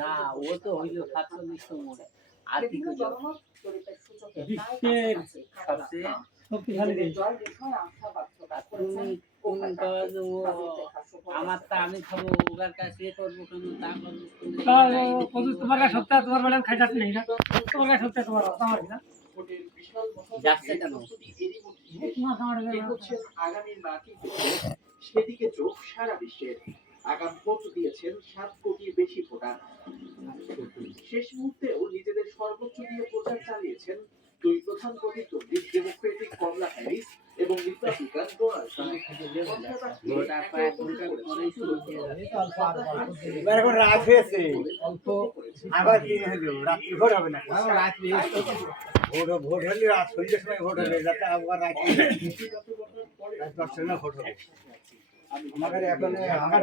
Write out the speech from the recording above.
না ও তো হইল 47তম আর কি করব বিশ্বের সবচেয়ে শক্তিশালী দেশ। তুমি কোন কাজ আমার তা আমি খাবো ওর কাছে করবো কেন তা করবো তোমার কাছে সত্য তোমার ম্যাডাম খাইতে নেই না তোমার কাছে সত্য তোমার আমার না যাচ্ছে কেন আগামীর মাটি সেদিকে চোখ সারা বিশ্বের। আগাম ভোট দিয়েছেন 7 কোটির বেশি ভোটার। শেষ মুহূর্তেও নিজেদের সর্বোচ্চ দিয়ে প্রচার চালিয়েছেন দুই প্রধান প্রতিদ্বন্দ্বী ডেমোক্রেটিক কমলা হ্যারিস এবং রিপাবলিকান ডোনাল্ড ট্রাম্প। এখন রাত হয়েছে অল্প আবার দিন হলো রাত্রি ভোট হবে না রাত্রি ভোট হলে রাত সন্ধ্যের সময় ভোট হবে যাতে আবার রাত্রি 10টার সময় ভোট হবে আমাদের এখন আমার